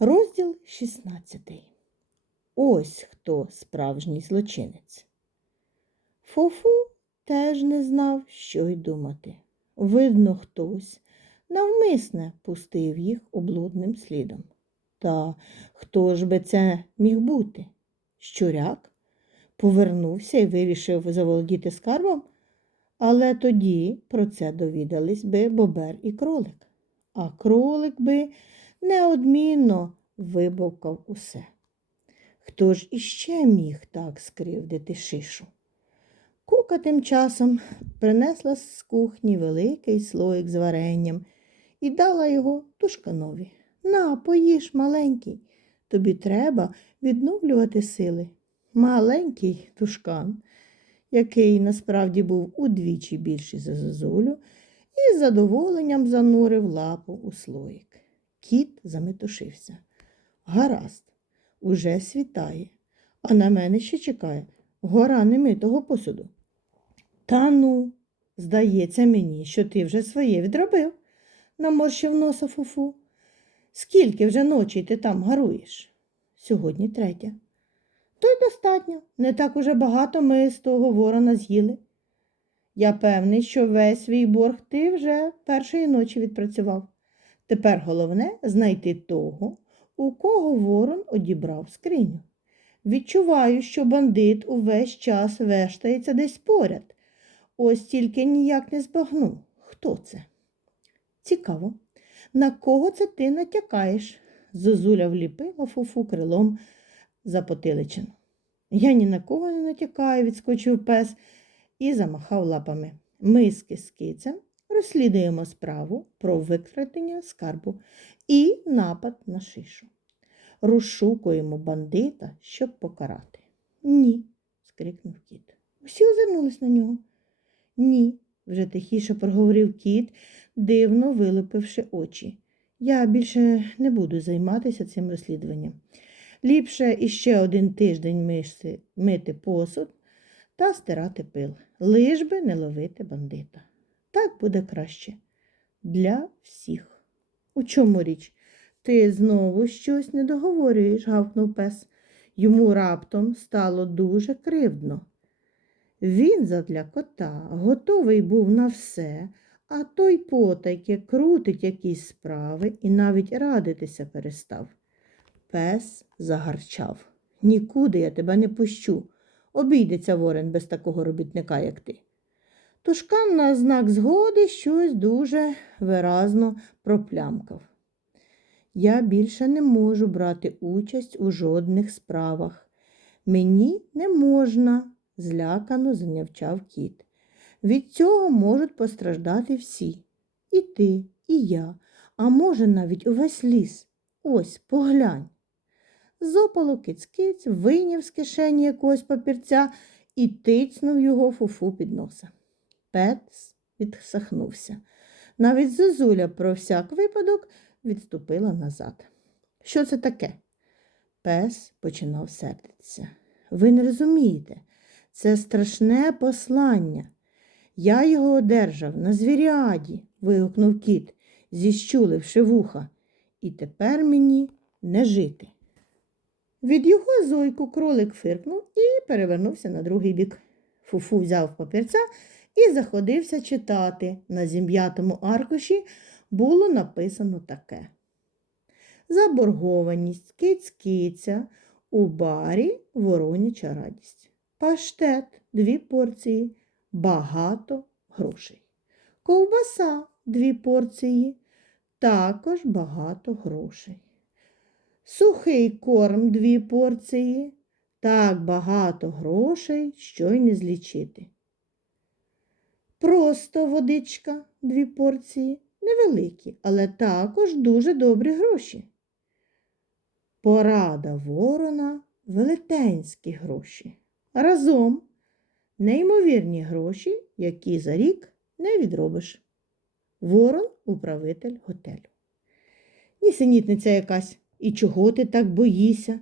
Розділ 16. Ось хто справжній злочинець. Фофу теж не знав, що й думати. Видно, хтось навмисне пустив їх облудним слідом. Та хто ж би це міг бути? Щуряк повернувся і вирішив заволодіти скарбом, але тоді про це довідались би бобер і кролик, а кролик би неодмінно вибовкав усе. Хто ж іще міг так скривдити шишу? Кука тим часом принесла з кухні великий слоїк з варенням і дала його тушканові. На, поїж, маленький, тобі треба відновлювати сили. Маленький тушкан, який насправді був удвічі більший за зозулю, із задоволенням занурив лапу у слоїк. Кіт заметушився. Гаразд, уже світає, а на мене ще чекає гора немитого посуду. Та ну, здається мені, що ти вже своє відробив, наморщив носа фуфу. Скільки вже ночі ти там гаруєш? Сьогодні третя. То й достатньо, не так уже багато ми з того ворона з'їли. Я певний, що весь свій борг ти вже першої ночі відпрацював. Тепер головне знайти того, у кого ворон одібрав скриню. Відчуваю, що бандит увесь час вештається десь поряд. Ось тільки ніяк не збагну. Хто це? Цікаво, на кого це ти натякаєш? Зозуля вліпила фуфу крилом за потиличину. Я ні на кого не натякаю, відскочив пес і замахав лапами. Ми з кискицем розслідуємо справу про викрадення скарбу і напад на шишу. Розшукуємо бандита, щоб покарати. Ні, скрикнув кіт. Усі озирнулись на нього. Ні, вже тихіше проговорив кіт, дивно вилупивши очі. Я більше не буду займатися цим розслідуванням. Ліпше іще один тиждень мишти, мити посуд та стирати пил, лиш би не ловити бандита. Так буде краще. Для всіх. У чому річ? Ти знову щось не договорюєш, гавкнув пес. Йому раптом стало дуже кривдно. Він задля кота готовий був на все, а той потайки крутить якісь справи і навіть радитися перестав. Пес загарчав. Нікуди я тебе не пущу. Обійдеться ворен без такого робітника, як ти. Тушкан на знак згоди щось дуже виразно проплямкав. Я більше не можу брати участь у жодних справах. Мені не можна, злякано занявчав кіт. Від цього можуть постраждати всі. І ти, і я, а може, навіть увесь ліс. Ось, поглянь. Зопало киць-киць, вийняв з кишені якогось папірця і тицнув його фуфу під носа. Пец відсахнувся. Навіть зозуля про всяк випадок відступила назад. Що це таке? Пес починав сердитися. Ви не розумієте, це страшне послання. Я його одержав на звіряді, вигукнув кіт, зіщуливши вуха, і тепер мені не жити. Від його зойку кролик фиркнув і перевернувся на другий бік. Фуфу взяв папірця і заходився читати. На зім'ятому аркуші було написано таке. Заборгованість киць-киця у барі вороняча радість. Паштет дві порції, багато грошей. Ковбаса дві порції, також багато грошей. Сухий корм дві порції, так багато грошей, що й не злічити. Просто водичка дві порції, невеликі, але також дуже добрі гроші. Порада ворона велетенські гроші. Разом неймовірні гроші, які за рік не відробиш. Ворон управитель готелю. Нісенітниця якась. І чого ти так боїшся?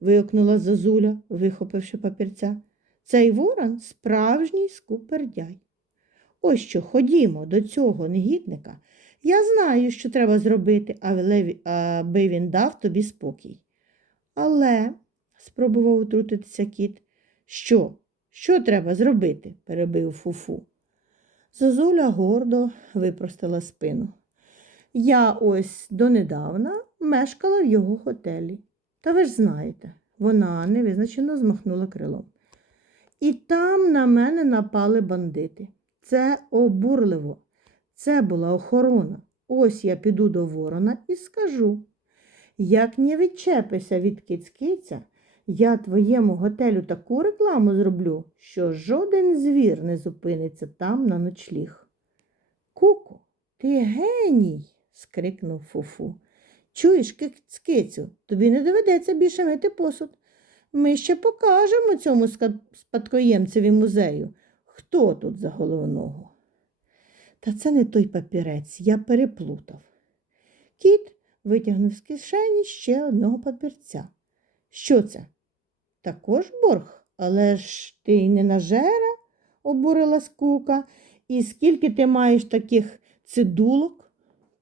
вигукнула Зозуля, вихопивши папірця. Цей ворон справжній скупердяй. Ось що ходімо до цього негідника Я знаю, що треба зробити, аби він дав тобі спокій. Але, спробував утрутитися кіт, що? Що треба зробити? перебив фуфу. Зозуля гордо випростила спину. Я ось донедавна мешкала в його готелі. Та ви ж знаєте, вона невизначено змахнула крилом. І там на мене напали бандити. Це обурливо. Це була охорона. Ось я піду до ворона і скажу. Як не відчепися від кицькиця, я твоєму готелю таку рекламу зроблю, що жоден звір не зупиниться там на ночліг. Куку, ти геній. скрикнув Фуфу. Чуєш, кицькицю, тобі не доведеться більше мити посуд. Ми ще покажемо цьому спадкоємцеві музею, хто тут за головного. Та це не той папірець, я переплутав. Кіт витягнув з кишені ще одного папірця. Що це? Також борг, але ж ти й не нажера, обурила скука. І скільки ти маєш таких цидулок?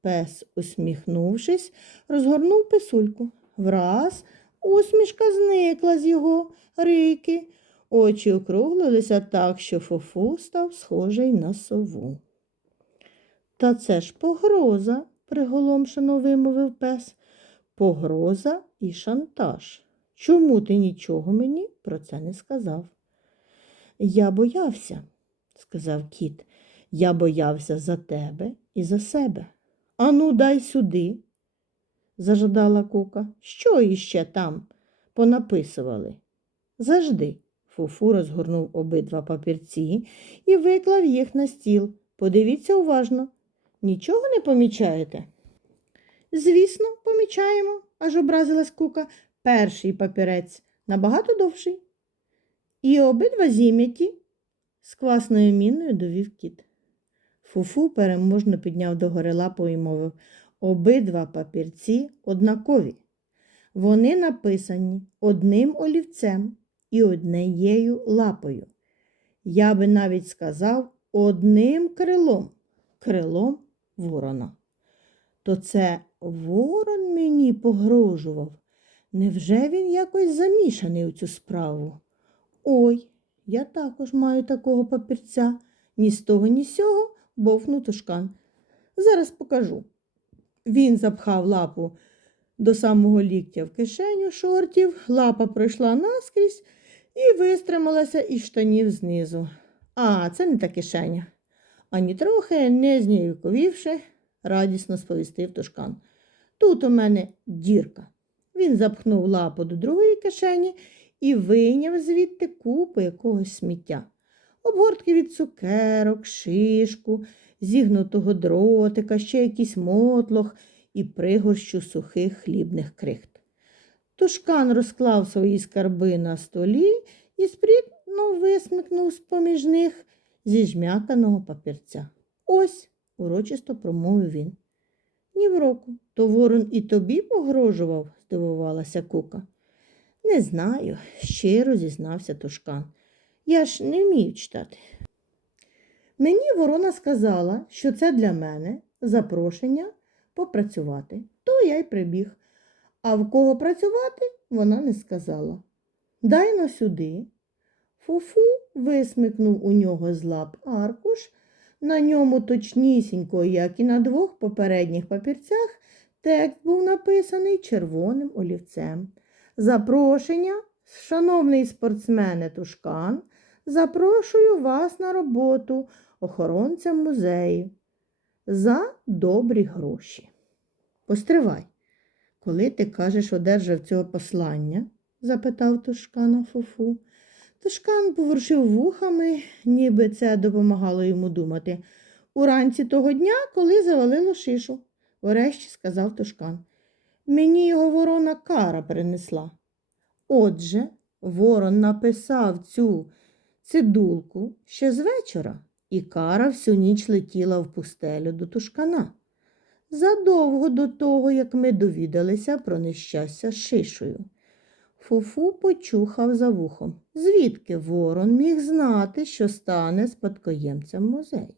Пес, усміхнувшись, розгорнув писульку. Враз усмішка зникла з його рийки. Очі округлилися так, що фуфу став схожий на сову. Та це ж погроза, приголомшено вимовив пес. Погроза і шантаж. Чому ти нічого мені про це не сказав? Я боявся, сказав кіт. Я боявся за тебе і за себе. Ану, дай сюди, зажадала кука. Що іще там понаписували? Завжди. Фуфу розгорнув обидва папірці і виклав їх на стіл. Подивіться уважно. Нічого не помічаєте? Звісно, помічаємо, аж образилась кука. Перший папірець набагато довший. І обидва зім'яті, з квасною міною довів кіт. Фуфу переможно підняв догори лапу і мовив обидва папірці однакові. Вони написані одним олівцем і однією лапою. Я би навіть сказав одним крилом, крилом ворона. То це ворон мені погрожував. Невже він якось замішаний у цю справу? Ой, я також маю такого папірця. Ні з того, ні з сього бовкнув тушкан. Зараз покажу. Він запхав лапу до самого ліктя в кишеню шортів, лапа пройшла наскрізь і вистрималася із штанів знизу. А, це не та кишеня. Ані трохи не зніяковівши, радісно сповістив тушкан. Тут у мене дірка. Він запхнув лапу до другої кишені і вийняв звідти купу якогось сміття. Обгортки від цукерок, шишку, зігнутого дротика, ще якийсь мотлох і пригорщу сухих хлібних крихт. Тушкан розклав свої скарби на столі і спритно висмикнув з-поміж них зі жмяканого папірця. Ось, урочисто промовив він. Ні в року. То ворон і тобі погрожував, здивувалася кука. Не знаю, щиро зізнався тушкан. Я ж не вмію читати. Мені ворона сказала, що це для мене запрошення попрацювати, то я й прибіг. А в кого працювати вона не сказала. Дай но сюди. Фуфу висмикнув у нього з лап аркуш, на ньому точнісінько, як і на двох попередніх папірцях, текст був написаний червоним олівцем. Запрошення, шановний спортсмене Тушкан, запрошую вас на роботу охоронцем музею за добрі гроші. Постривай, коли ти кажеш, одержав цього послання? запитав Тушкана Фуфу. Тушкан поворушив вухами, ніби це допомагало йому думати. Уранці того дня, коли завалило шишу, врешті сказав Тушкан. Мені його ворона кара принесла. Отже, ворон написав цю цидулку ще з вечора, і кара всю ніч летіла в пустелю до тушкана. Задовго до того, як ми довідалися про нещастя з шишою. Фуфу почухав за вухом. Звідки ворон міг знати, що стане спадкоємцем музею?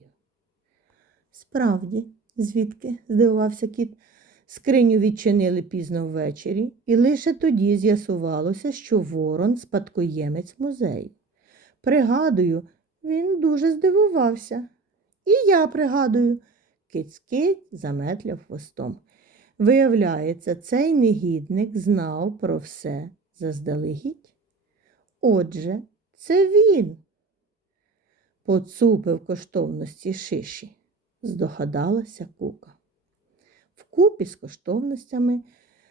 Справді, Звідки? здивувався кіт. Скриню відчинили пізно ввечері, і лише тоді з'ясувалося, що ворон спадкоємець музею. Пригадую, він дуже здивувався. І я пригадую, кицькить заметляв хвостом. Виявляється, цей негідник знав про все заздалегідь. Отже, це він поцупив коштовності шиші, здогадалася кука. Вкупі з коштовностями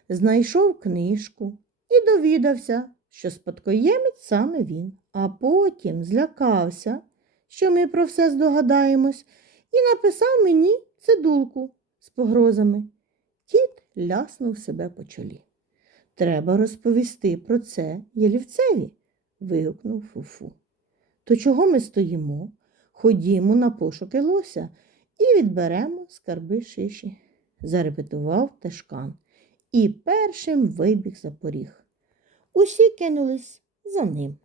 знайшов книжку і довідався, що спадкоємець саме він, а потім злякався, що ми про все здогадаємось, і написав мені цидулку з погрозами. Кіт ляснув себе по чолі. Треба розповісти про це ялівцеві, вигукнув Фуфу. То чого ми стоїмо? Ходімо на пошуки лося і відберемо скарби шиші, зарепетував Тешкан і першим вибіг за поріг. Усі кинулись за ним.